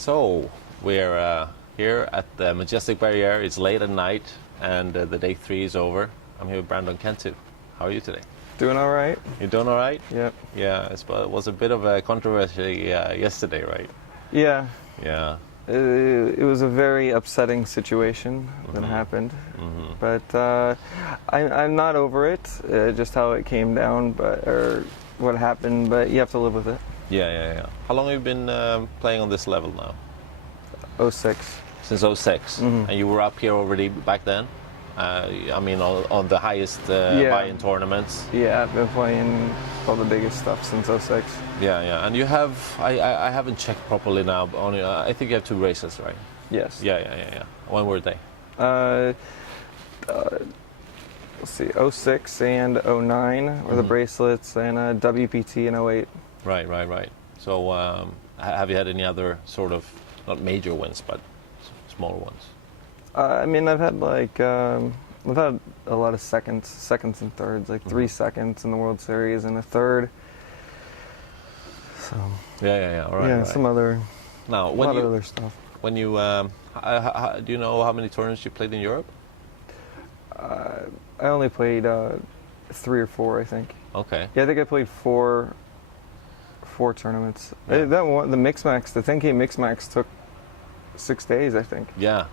So we're here at the Majestic Barrier. It's late at night, and the day 3 is over. I'm here with Brandon Cantu. How are you today? Doing all right. You doing all right? Yep. Yeah, it was a bit of a controversy yesterday, right? Yeah. Yeah. It was a very upsetting situation that happened, but I'm not over it. Just how it came down, or what happened. But you have to live with it. Yeah. How long have you been playing on this level now? 06. Since 06. And you were up here already back then? I mean, on the highest buy-in tournaments? Yeah, I've been playing all the biggest stuff since 06. Yeah. And you have, I haven't checked properly now, but only, I think you have 2 races, right? Yes. Yeah. When were they? Let's see, 06 and 09 were the bracelets, and WPT in 08. Right. So have you had any other sort of, not major wins, but smaller ones? I mean, I've had I've had a lot of seconds and thirds, like 3 seconds in the World Series and a third. So Yeah. All right. Yeah, right. some other, Now, a lot of other stuff. When you, do you know how many tournaments you played in Europe? I only played 3 or 4, I think. Okay. Yeah, I think I played four tournaments. Yeah. That one, the Mix Max, the 10K Mix Max took 6 days, I think. Yeah.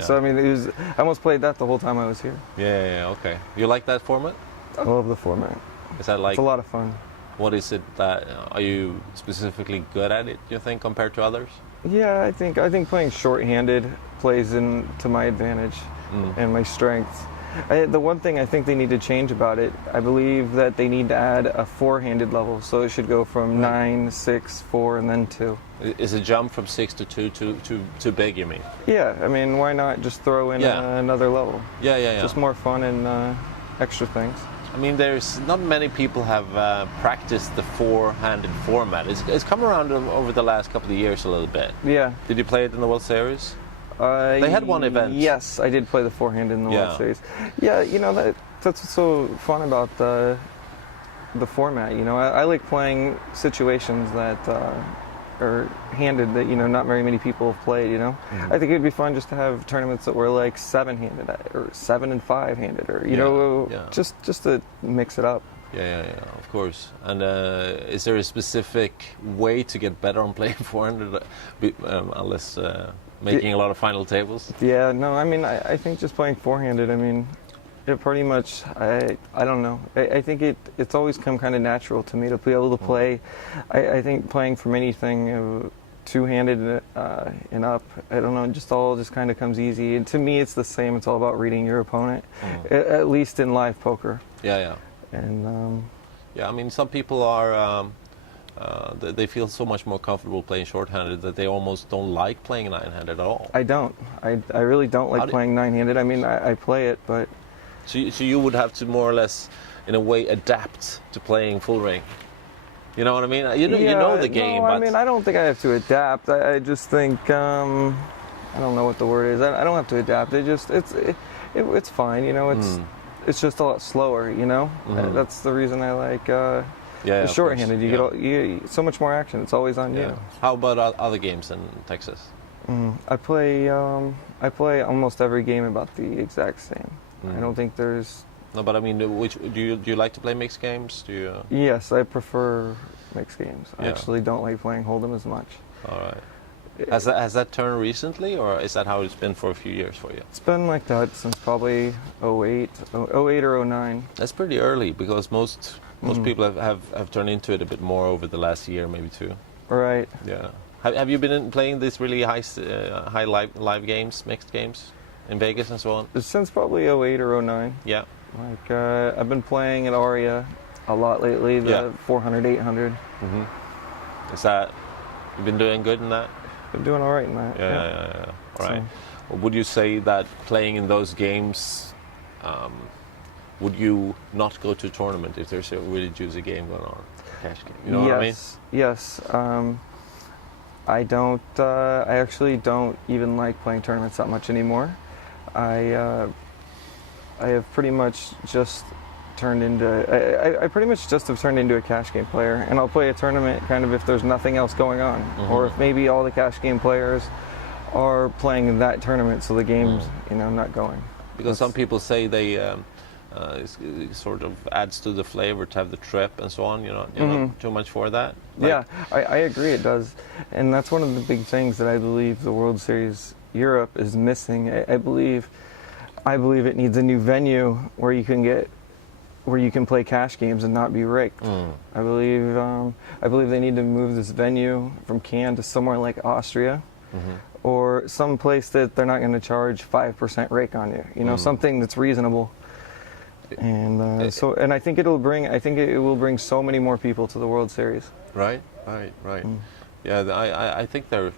So I mean, I almost played that the whole time I was here. Yeah. Okay. You like that format? I love the format. Is that like? It's a lot of fun. What is it that are you specifically good at it? You think compared to others? Yeah, I think playing short-handed plays into my advantage and my strength. The one thing I think they need to change about it, I believe that they need to add a 4-handed level, so it should go from 9, 6, 4, and then 2. Is a jump from 6 to 2 too big? You mean? Yeah, I mean, why not just throw in another level? Yeah. Just more fun and extra things. I mean, there's not many people have practiced the 4-handed format. It's come around over the last couple of years a little bit. Yeah. Did you play it in the World Series? They had one event. Yes, I did play the 4-handed in the World Series. Yeah, you know, that's what's so fun about the format. You know, I like playing situations that are handed that, you know, not very many people have played, you know. I think it'd be fun just to have tournaments that were like 7-handed or 7 and 5-handed, or you know, just to mix it up. Yeah, of course. And is there a specific way to get better on playing 400 unless making a lot of final tables? Yeah, no, I mean, I think just playing 4-handed, I mean, it pretty much, I don't know. I think it's always come kind of natural to me to be able to play. I think playing from anything 2-handed and up, I don't know, just kind of comes easy. And to me, it's the same. It's all about reading your opponent, at least in live poker. Yeah. And yeah, I mean, some people are they feel so much more comfortable playing short-handed that they almost don't like playing 9-handed at all. I don't. I really don't like playing 9-handed. I mean, I play it, but so you would have to more or less, in a way, adapt to playing full ring. You know what I mean? You know the game. No, but I mean, I don't think I have to adapt. I just think I don't know what the word is. I don't have to adapt. It's fine. You know, it's just a lot slower. You know, that's the reason I like the short-handed. You get so much more action. It's always on you. How about other games in Texas? I play almost every game about the exact same. I don't think there's. No, but I mean, do you like to play mixed games? Do you? Yes, I prefer mixed games. I actually don't like playing Hold'em as much. All right. Has that turned recently, or is that how it's been for a few years for you? It's been like that since probably 08 or 09. That's pretty early, because most people have turned into it a bit more over the last year, maybe 2. Right. Yeah. Have you been playing these really high live games, mixed games, in Vegas and so on? Since probably 08 or 09. Yeah. Like I've been playing at Aria a lot lately. The 400, 800. Is that you've been doing good in that? Been doing all right in that. Yeah. All right. Well, would you say that playing in those games, would you not go to a tournament if there's a really juicy game going on, cash game? You know what I mean? Yes. I don't. I actually don't even like playing tournaments that much anymore. I have pretty much just turned into, I pretty much just have turned into a cash game player, and I'll play a tournament kind of if there's nothing else going on, or if maybe all the cash game players are playing that tournament, so the game's not going. Because some people say they it sort of adds to the flavor to have the trip and so on. You're not too much for that. Yeah, I agree it does, and that's one of the big things that I believe the World Series Europe is missing. I believe it needs a new venue where you can play cash games and not be rigged. I believe they need to move this venue from Cannes to somewhere like Austria, or some place that they're not going to charge 5% rake on you. Something that's reasonable. And I think it will bring so many more people to the World Series. Right. Yeah, I think they're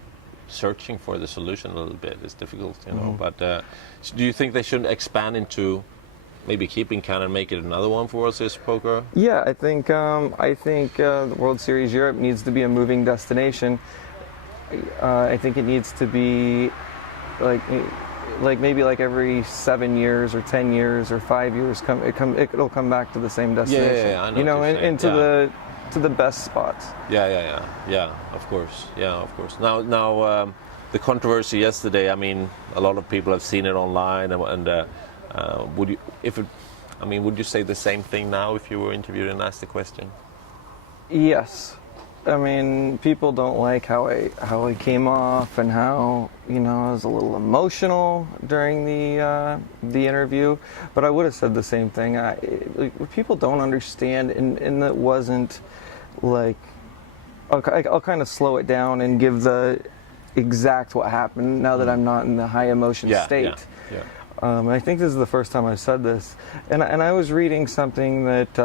searching for the solution a little bit. It's difficult, But do you think they should expand into maybe keeping Cantu and make it another one for World Series Poker? Yeah, I think the World Series Europe needs to be a moving destination. I think it needs to be like maybe like every 7 years or 10 years or 5 years it'll come back to the same destination. Yeah, I know to the best spots. Yeah, of course. Now the controversy yesterday, I mean, a lot of people have seen it online, and would you say the same thing now if you were interviewed and asked the question? Yes. I mean, people don't like how I came off, and how I was a little emotional during the interview. But I would have said the same thing. What people don't understand, and that wasn't like, I'll kind of slow it down and give the exact what happened now that I'm not in the high emotion state. I think this is the first time I've said this, and I was reading something that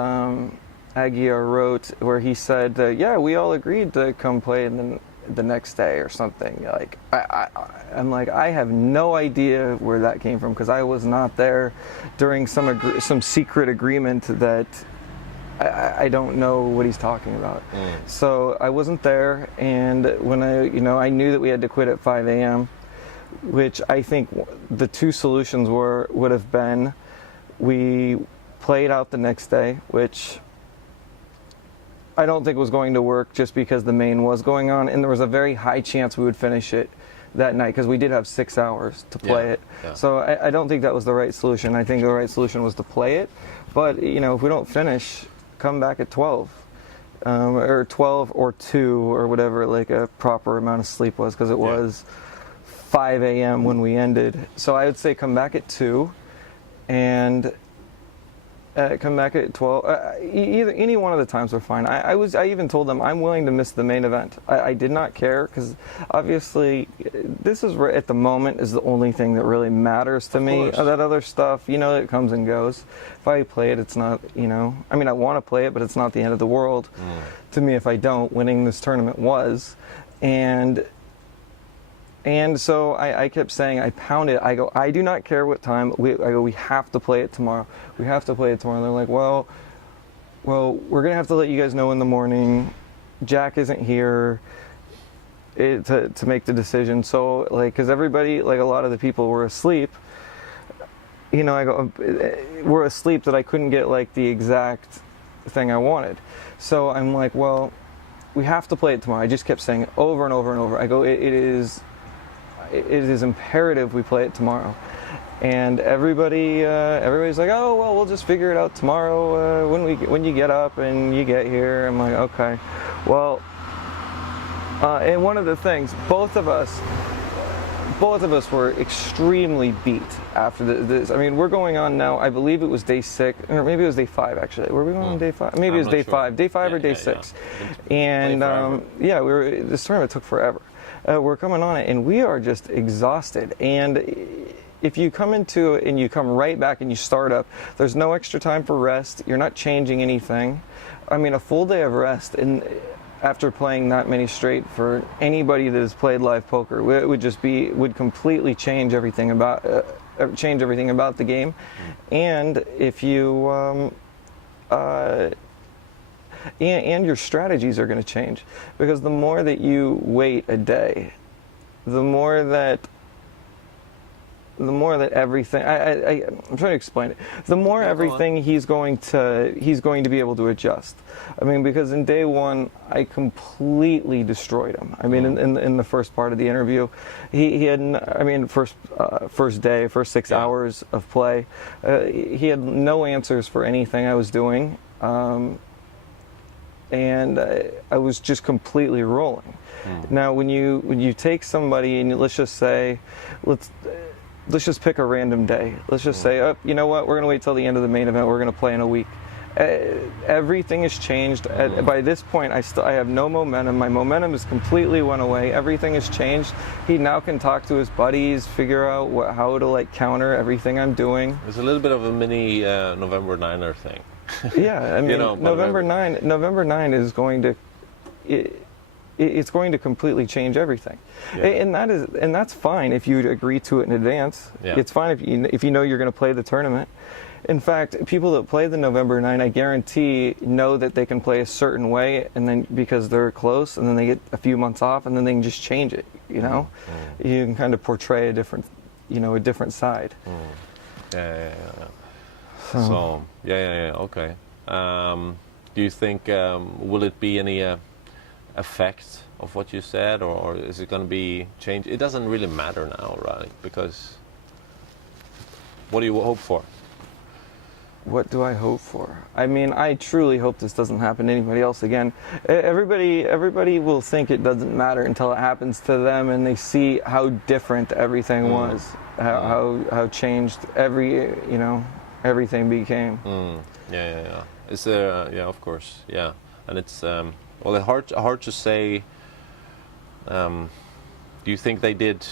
Aguilar wrote where he said, we all agreed to come play the next day or something. Like I'm like, I have no idea where that came from, because I was not there during some secret agreement that I don't know what he's talking about. So I wasn't there, and when I knew that we had to quit at 5 a.m., which I think the two solutions would have been, we played out the next day, which I don't think was going to work, just because the main was going on, and there was a very high chance we would finish it that night, because we did have 6 hours to play it. So I don't think that was the right solution. I think the right solution was to play it, but if we don't finish, come back at 12, or 12 or 2 or whatever, like a proper amount of sleep was, because it was 5 a.m. when we ended. So I would say come back at 2, and come back at 12. Any one of the times were fine. I even told them I'm willing to miss the main event. I did not care, because obviously this is at the moment is the only thing that really matters to me. That other stuff, it comes and goes. If I play it, it's not, I mean, I want to play it, but it's not the end of the world to me if I don't. Winning this tournament was, and so I kept saying, I pounded, I go, I do not care what time, we have to play it tomorrow. We have to play it tomorrow. And they're like, well, we're going to have to let you guys know in the morning. Jack isn't here to make the decision. So, because everybody, a lot of the people were asleep, I go, were asleep that I couldn't get, the exact thing I wanted. So I'm like, well, we have to play it tomorrow. I just kept saying it over and over and over. I go, it is imperative we play it tomorrow. And everybody's like, oh, well, we'll just figure it out tomorrow when you get up and you get here. I'm like, okay. Well, and one of the things, both of us were extremely beat after this. I mean, we're going on now, I believe it was day 6, or maybe it was day 5, actually. Were we going on day 5? Maybe it was day 5. Day 5 or day 6. And this tournament took forever. We're coming on it, and we are just exhausted. And if you come into it and you come right back and you start up, there's no extra time for rest. You're not changing anything. I mean, a full day of rest, and after playing that many straight, for anybody that has played live poker, would completely change everything about the game. And if you and your strategies are going to change, because the more that you wait a day, the more that that everything, I'm trying to explain it. The more everything he's going to be able to adjust. I mean, because in day one, I completely destroyed him. I mean, in the first part of the interview, he had, I mean, first 6 hours of play, he had no answers for anything I was doing. And I was just completely rolling. Now, when you take somebody and let's just say, let's just pick a random day. Let's just say, oh, you know what? We're going to wait till the end of the main event. We're going to play in a week. Everything has changed. By this point, I have no momentum. My momentum has completely went away. Everything has changed. He now can talk to his buddies, figure out how to like counter everything I'm doing. It's a little bit of a mini November 9er thing. Yeah, I mean, November 9 is going to, it's going to completely change everything, and that's fine if you agree to it in advance. It's fine if you know you're going to play the tournament. In fact, people that play the November 9, I guarantee, know that they can play a certain way, and then because they're close, and then they get a few months off, and then they can just change it. You know, you can kind of portray a different side. So okay. Do you think will it be any effect of what you said, or is it going to be changed? It doesn't really matter now, right? Because what do you hope for? What do I hope for? I mean, I truly hope this doesn't happen to anybody else again. Everybody will think it doesn't matter until it happens to them, and they see how different everything was, how changed everything became. Is there? Of course. Yeah, and it's well, it's hard to say. Do you think they did?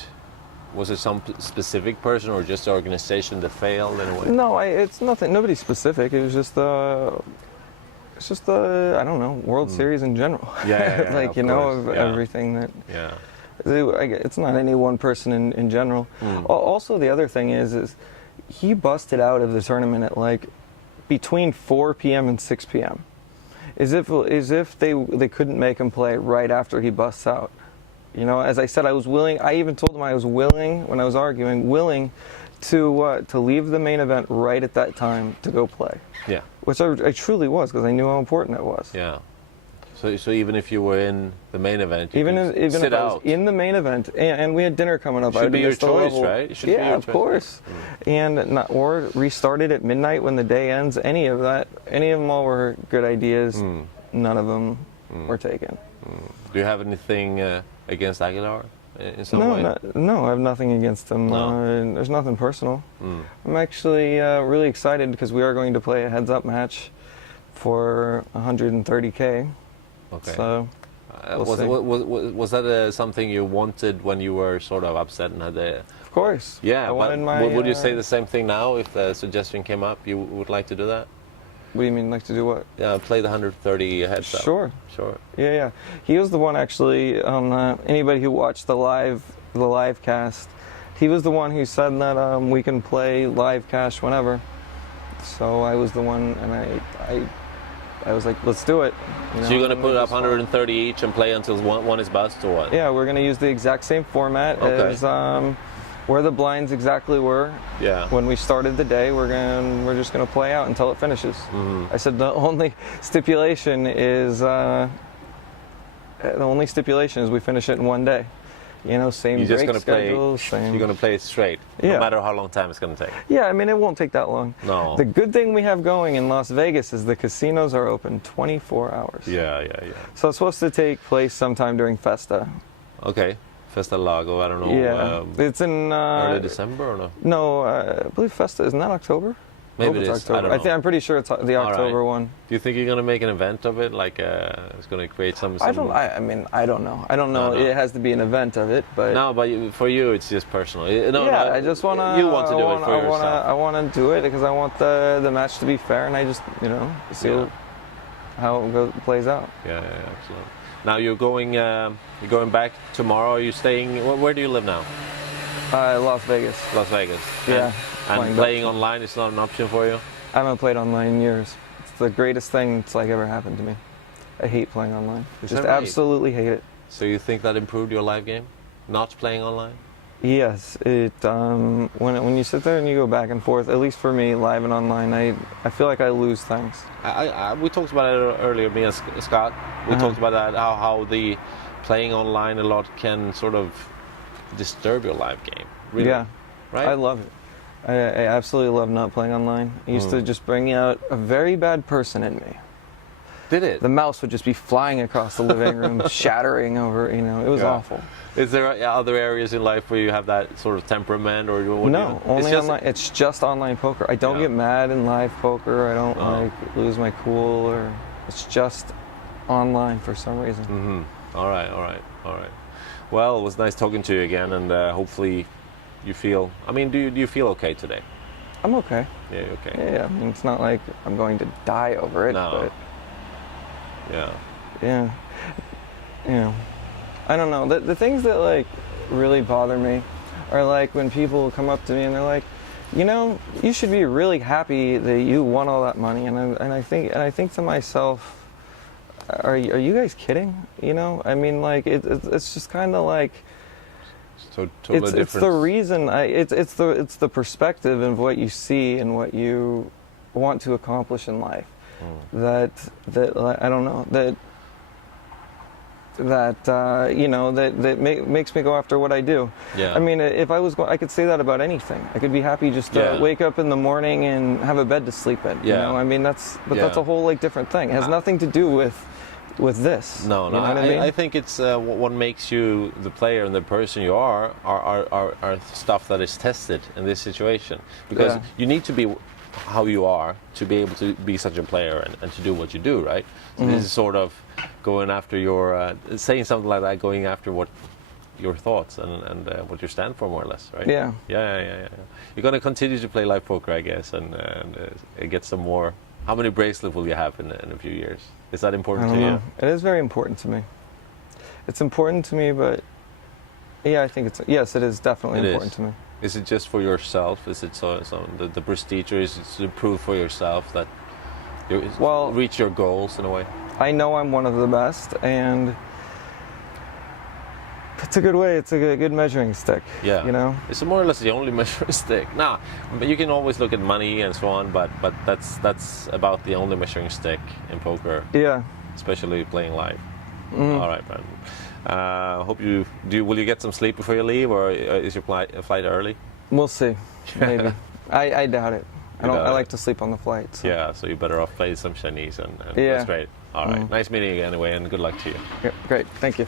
Was it some specific person or just the organization that failed in a way? No, it's nothing. Nobody specific. It was just I don't know, World Series in general. Like everything that. It's not any one person in general. Also, the other thing is he busted out of the tournament at like between 4 p.m. and 6 p.m. As if they couldn't make him play right after he busts out. You know, as I said, I was willing. I even told him I was willing, when I was arguing, to leave the main event right at that time to go play. Yeah. Which I truly was, because I knew how important it was. Yeah. So even if you were in the main event, even if I was in the main event, and we had dinner coming up, should be your choice, right? It should be your of course. Or restarted at midnight when the day ends. Any of them all were good ideas. None of them were taken. Do you have anything against Aguilar in some way? No, I have nothing against him. No. There's nothing personal. I'm actually really excited because we are going to play a heads-up match for 130K. Okay. So, was that something you wanted when you were sort of upset and had the? Of course. Yeah, would you say the same thing now if the suggestion came up? You would like to do that? What do you mean, like to do what? Yeah, play the 130 heads up. Sure. Yeah. He was the one actually. Anybody who watched the live cast, he was the one who said that we can play live cash whenever. So I was the one, and I was like, let's do it. So you're going to put up 130 each and play until one is bust, or what? Yeah, we're going to use the exact same format as where the blinds exactly were. Yeah. When we started the day, we're just going to play out until it finishes. I said the only stipulation is we finish it in one day. You know, same break schedule. You're going to play it straight, no matter how long time it's going to take. Yeah, I mean, it won't take that long. No. The good thing we have going in Las Vegas is the casinos are open 24 hours. Yeah. So it's supposed to take place sometime during Festa. Okay. Festa Lago, I don't know. Yeah. It's in early December or no? No, I believe Festa, isn't that October? Maybe it is. October. I don't know. I'm pretty sure it's the October one. Do you think you're going to make an event of it? Like it's going to create some... I don't know. I don't know. No. It has to be an event of it, but... No, but for you, it's just personal. I just want to... You want to do it for yourself. I want to do it because I want the match to be fair, and I just, see how it plays out. Yeah, absolutely. Now you're going back tomorrow. Are you staying... Where do you live now? Las Vegas. Las Vegas. Yeah. And playing online is not an option for you? I haven't played online in years. It's the greatest thing that's ever happened to me. I hate playing online. Just absolutely hate it. So you think that improved your live game? Not playing online? Yes, when you sit there and you go back and forth, at least for me, live and online, I feel like I lose things. We talked about it earlier, me and Scott. We talked about that, how the playing online a lot can sort of disturb your live game. Really. Yeah, right. I love it. I absolutely love not playing online. It used to just bring out a very bad person in me. Did it? The mouse would just be flying across the living room, shattering over. It was awful. Is there other areas in life where you have that sort of temperament, or no? Only online. It's just online poker. I don't get mad in live poker. I don't like lose my cool, or it's just online for some reason. Mm-hmm. All right. Well, it was nice talking to you again, and hopefully you feel. I mean, do you feel okay today? I'm okay. Yeah, you're okay. Yeah. I mean, it's not like I'm going to die over it. No. But yeah. I don't know. The things that like really bother me are like when people come up to me and they're like, you should be really happy that you won all that money. And I think to myself, are you guys kidding? I mean, like it's just kind of like. So totally it's the reason. It's the perspective of what you see and what you want to accomplish in life. That I don't know that makes me go after what I do. Yeah. I mean, if I was going, I could say that about anything. I could be happy just to wake up in the morning and have a bed to sleep in. Yeah. I mean, that's a whole like different thing. It has nothing to do with this. No. I think it's what makes you the player and the person you are stuff that is tested in this situation, because you need to be how you are to be able to be such a player and to do what you do, right? So this is sort of going after your saying something like that, going after what your thoughts and what you stand for, more or less, right? Yeah. You're going to continue to play live poker, I guess, and get some more. How many bracelets will you have in a few years? Is that important to you? It is very important to me. It's important to me, but yeah, I think yes, it is definitely important to me. Is it just for yourself? Is it so the prestige, or is it to prove for yourself that you reach your goals in a way? I know I'm one of the best, and it's a good way. It's a good measuring stick. Yeah. It's more or less the only measuring stick. Nah, but you can always look at money and so on, but that's about the only measuring stick in poker. Yeah. Especially playing live. All right, man. Hope will you get some sleep before you leave, or is your flight early? We'll see. Maybe. I doubt it. I like to sleep on the flight. So. Yeah, so you're better off playing some Chinese and that's great. All right. Nice meeting you anyway, and good luck to you. Yeah, great. Thank you.